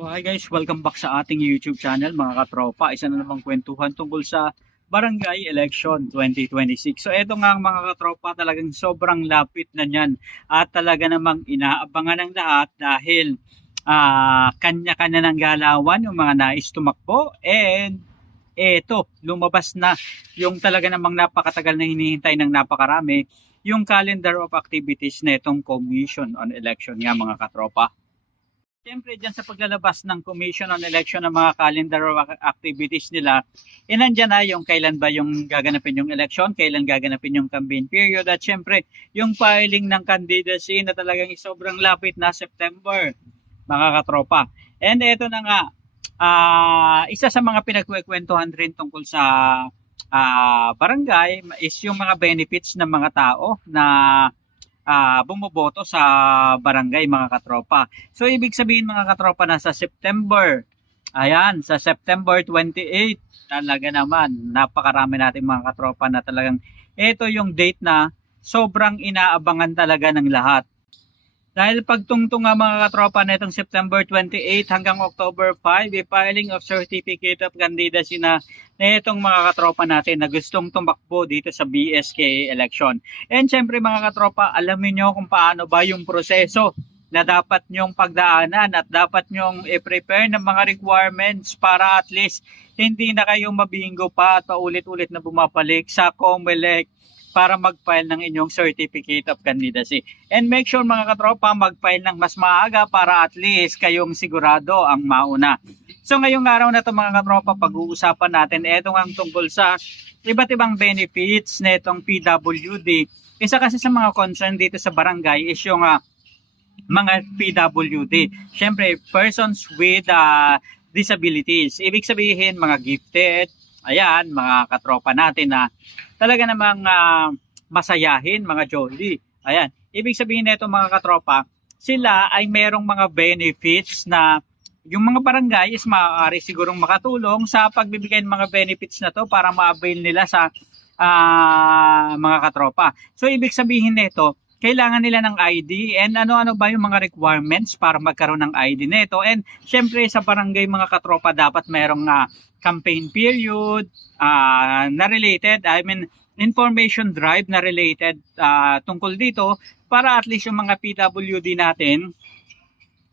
So hi guys, welcome back sa ating YouTube channel mga katropa. Isa na namang kwentuhan tungkol sa Barangay Election 2026. So eto nga mga katropa, talagang sobrang lapit na niyan at talaga namang inaabangan ng lahat dahil kanya-kanya ng galawan yung mga nais tumakbo, and eto, lumabas na yung talaga namang napakatagal na hinihintay ng napakarami, yung calendar of activities na itong Commission on Election nga mga katropa. Siyempre, dyan sa paglalabas ng Commission on Election ng mga calendar of activities nila, nandyan na yung kailan ba yung gaganapin yung election, kailan gaganapin yung campaign period, at siyempre, yung filing ng candidacy na talagang sobrang lapit na September, mga katropa. And ito na nga, isa sa mga pinagkukwentuhan rin tungkol sa barangay is yung mga benefits ng mga tao na bumoboto sa barangay mga katropa. So ibig sabihin mga katropa na sa September, ayan, sa September 28, talaga naman napakarami natin mga katropa na talagang ito yung date na sobrang inaabangan talaga ng lahat. Dahil pagtungtong nga mga katropa na itong September 28 hanggang October 5, filing of certificate of candidacy na itong mga katropa natin na gustong tumakbo dito sa BSK election. And syempre mga katropa, alamin nyo kung paano ba yung proseso na dapat nyong pagdaanan at dapat nyong i-prepare ng mga requirements para at least hindi na kayo mabingo pa at paulit-ulit na bumabalik sa COMELEC para mag-file ng inyong certificate of candidacy. And make sure mga katropa, mag-file ng mas maaga para at least kayong sigurado ang mauna. So ngayong araw na ito mga katropa, pag-uusapan natin itong ang tungkol sa iba't ibang benefits na itong PWD. Isa kasi sa mga concern dito sa barangay is yung mga PWD. Siyempre, persons with disabilities. Ibig sabihin, mga gifted, ayan, mga katropa natin na talaga namang masayahin, mga jolly. Ayan, ibig sabihin nito mga katropa, sila ay merong mga benefits na yung mga barangay is maaari sigurong makatulong sa pagbibigay ng mga benefits na to para ma-avail nila sa mga katropa. So ibig sabihin nito, kailangan nila ng ID, and ano-ano ba yung mga requirements para magkaroon ng ID nito. And syempre sa barangay mga katropa dapat merong campaign period na related, information drive na related tungkol dito para at least yung mga PWD natin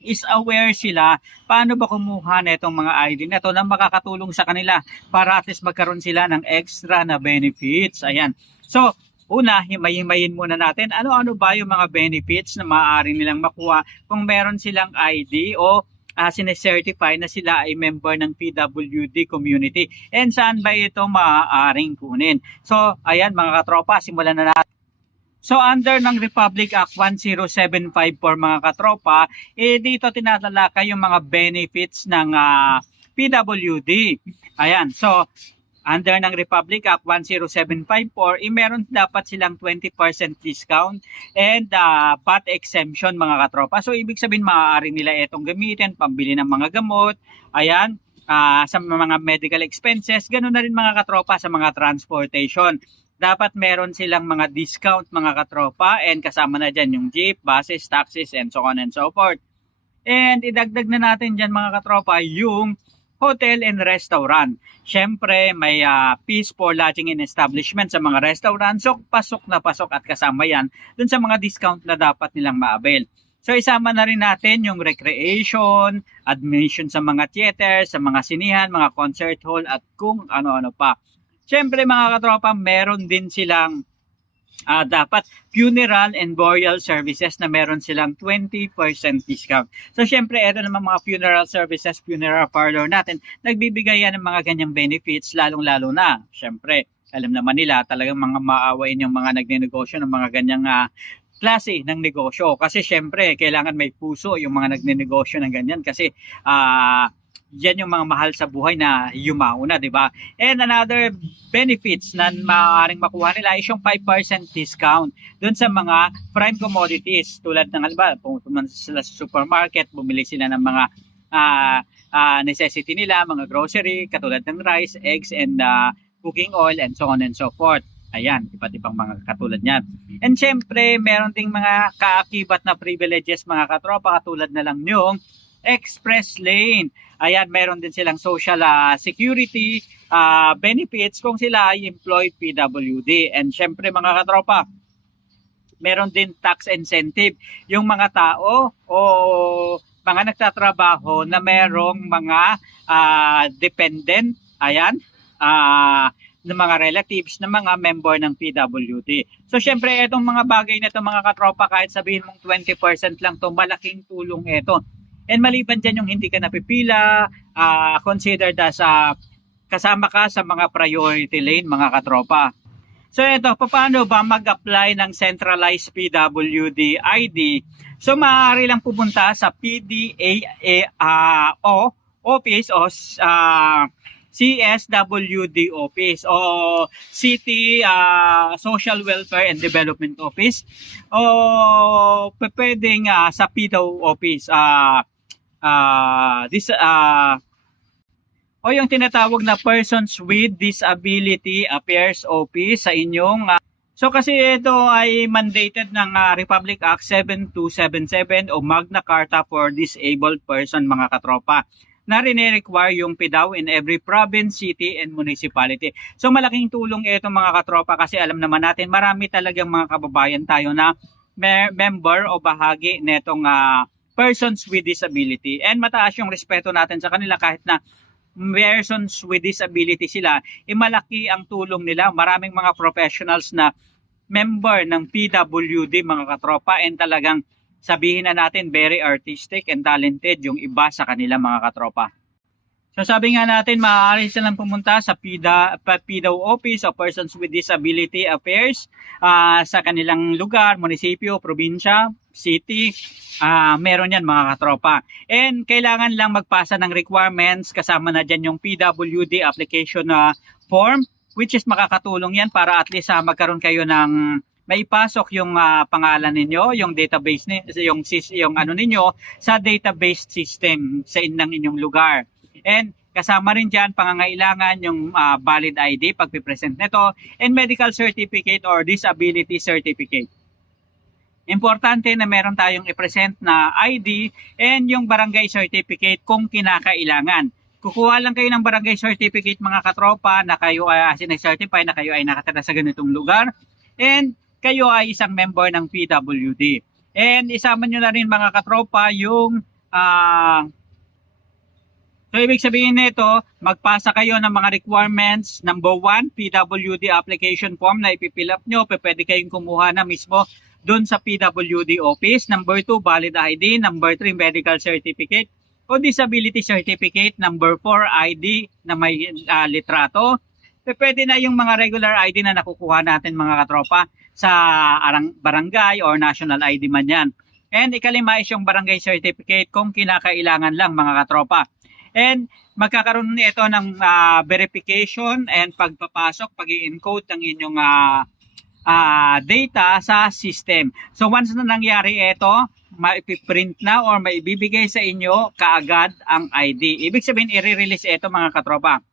is aware sila paano ba kumuha na itong mga ID na ito na makakatulong sa kanila para at least magkaroon sila ng extra na benefits. Ayan. So, una, himay-himayin muna natin ano-ano ba yung mga benefits na maaari nilang makuha kung meron silang ID o sinecertify na sila ay member ng PWD community. And saan ba ito maaaring kunin? So, ayan mga katropa, simulan na natin. So, under ng Republic Act 10754 mga katropa, dito tinatalakay yung mga benefits ng PWD. Ayan, so, under ng Republic Act 10754, meron dapat silang 20% discount and VAT exemption mga katropa. So ibig sabihin maaari nila itong gamitin pambili ng mga gamot, ayan, sa mga medical expenses, ganoon na rin mga katropa sa mga transportation. Dapat meron silang mga discount mga katropa, and kasama na dyan yung jeep, buses, taxis, and so on and so forth. And idagdag na natin dyan mga katropa yung hotel and restaurant. Siyempre, may fees for lodging and establishment sa mga restaurant. So, pasok na pasok at kasama yan dun sa mga discount na dapat nilang ma-avail. So, isama na rin natin yung recreation, admission sa mga theater, sa mga sinihan, mga concert hall, at kung ano-ano pa. Siyempre, mga katropa, meron din silang dapat funeral and burial services na meron silang 20% discount. So syempre ito naman mga funeral services, funeral parlor natin, nagbibigay yan ng mga ganyang benefits, lalong-lalo na syempre alam naman nila talagang mga maawain yung mga nagnenegosyo ng mga ganyang klase ng negosyo, kasi syempre kailangan may puso yung mga nagnenegosyo ng ganyan, kasi yan yung mga mahal sa buhay na yumauna, di ba? And another benefits na maaaring makuha nila is yung 5% discount dun sa mga prime commodities, tulad ng halimbawa, pumunta sila sa supermarket, bumili sila ng mga necessity nila, mga grocery, katulad ng rice, eggs, and cooking oil, and so on and so forth. Ayan, iba't ibang mga katulad niyan. And syempre, meron ding mga kaakibat na privileges mga katropa, katulad na lang yung express lane. Ayan, meron din silang social security benefits kung sila ay employed PWD. And syempre mga katropa, meron din tax incentive yung mga tao o mga nagtatrabaho na merong mga dependent, ayan, ng mga relatives ng mga member ng PWD. So syempre itong mga bagay na ito mga katropa, kahit sabihin mong 20% lang to, malaking tulong ito. And maliban dyan yung hindi ka napipila, considered as kasama ka sa mga priority lane mga katropa. So ito, paano ba mag-apply ng centralized PWD ID? So maaari lang pumunta sa PDAO office o CSWD office o City Social Welfare and Development Office o pwedeng sa PDAO office o yung tinatawag na Persons with Disability Affairs Office sa inyong so kasi ito ay mandated ng Republic Act 7277 o Magna Carta for Disabled Person mga katropa, na rini-require yung PDAO in every province, city, and municipality. So malaking tulong ito mga katropa kasi alam naman natin marami talagang mga kababayan tayo na member o bahagi netong persons with disability. And mataas yung respeto natin sa kanila kahit na persons with disability sila, malaki ang tulong nila. Maraming mga professionals na member ng PWD mga katropa, and talagang sabihin na natin very artistic and talented yung iba sa kanila mga katropa. So sabi nga natin, maaari silang pumunta sa PDAO Office o Persons with Disability Affairs sa kanilang lugar, munisipyo, probinsya, city. Meron yan mga katropa. And kailangan lang magpasa ng requirements, kasama na dyan yung PWD application form, which is makakatulong yan para at least magkaroon kayo ng maipasok yung pangalan ninyo, yung database yung ano ninyo sa database system sa inyong lugar. And kasama rin dyan pangangailangan yung valid ID pagpipresent nito, and medical certificate or disability certificate. Importante na meron tayong i-present na ID and yung barangay certificate kung kinakailangan. Kukuha lang kayo ng barangay certificate mga katropa na kayo ay sinag-certify na kayo ay nakatira sa ganitong lugar and kayo ay isang member ng PWD. And isama nyo na rin mga katropa yung so ibig sabihin nito, magpasa kayo ng mga requirements. Number 1, PWD application form na ipipill up nyo. Pwede kayong kumuha na mismo doon sa PWD office. Number 2, valid ID. Number 3, medical certificate o disability certificate. Number 4, ID na may litrato. Pwede na yung mga regular ID na nakukuha natin mga katropa sa barangay or national ID man yan. And ikalima is yung barangay certificate kung kinakailangan lang mga katropa. And magkakaroon nito ng verification and pagpapasok, pag-i-encode ng inyong data sa system. So once na nangyari ito, maipiprint na or maibibigay sa inyo kaagad ang ID. Ibig sabihin, i-release ito mga katropa.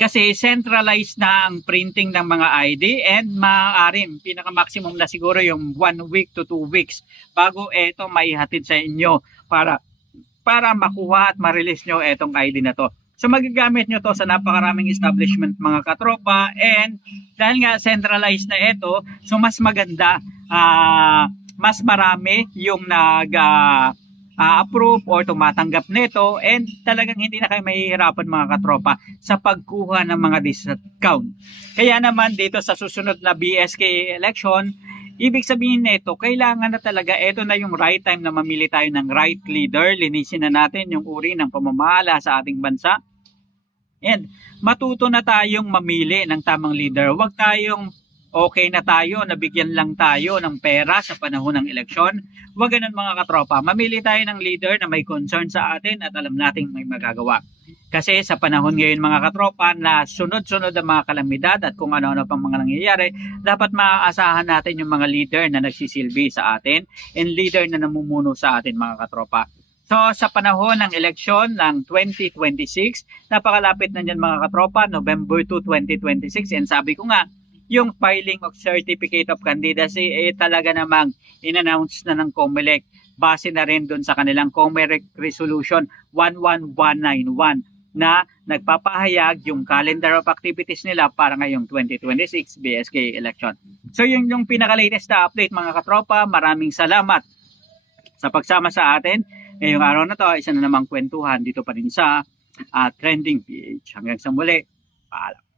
Kasi centralized na ang printing ng mga ID and maaaring pinaka-maximum na siguro yung 1 week to 2 weeks bago ito maihatid sa inyo para makuha at ma-release nyo itong ID na to. So magagamit nyo to sa napakaraming establishment mga katropa, and dahil nga centralized na ito, so mas maganda, mas marami yung nag-approve or tumatanggap nito, and talagang hindi na kayo mahihirapan mga katropa sa pagkuha ng mga discount. Kaya naman dito sa susunod na BSK election, ibig sabihin nito, kailangan na talaga, ito na yung right time na mamili tayo ng right leader. Linisin na natin yung uri ng pamamahala sa ating bansa. And matuto na tayong mamili ng tamang leader. Huwag tayong okay na tayo, nabigyan lang tayo ng pera sa panahon ng eleksyon. Huwag ganun mga katropa. Mamili tayo ng leader na may concern sa atin at alam nating may magagawa. Kasi sa panahon ngayon mga katropa na sunod-sunod ang mga kalamidad at kung ano-ano pang mga nangyayari, dapat maaasahan natin yung mga leader na nagsisilbi sa atin and leader na namumuno sa atin mga katropa. So sa panahon ng eleksyon ng 2026, napakalapit na dyan mga katropa, November 2, 2026, and sabi ko nga, yung filing of Certificate of Candidacy talaga namang in-announce na ng COMELEC base na rin doon sa kanilang COMELEC Resolution 11191 na nagpapahayag yung calendar of activities nila para ngayong 2026 BSK election. So yung pinaka-latest na update mga katropa. Maraming salamat sa pagsama sa atin. Ngayong araw na to, isa na namang kwentuhan dito pa rin sa Trending PH. Hanggang sa muli, paalam.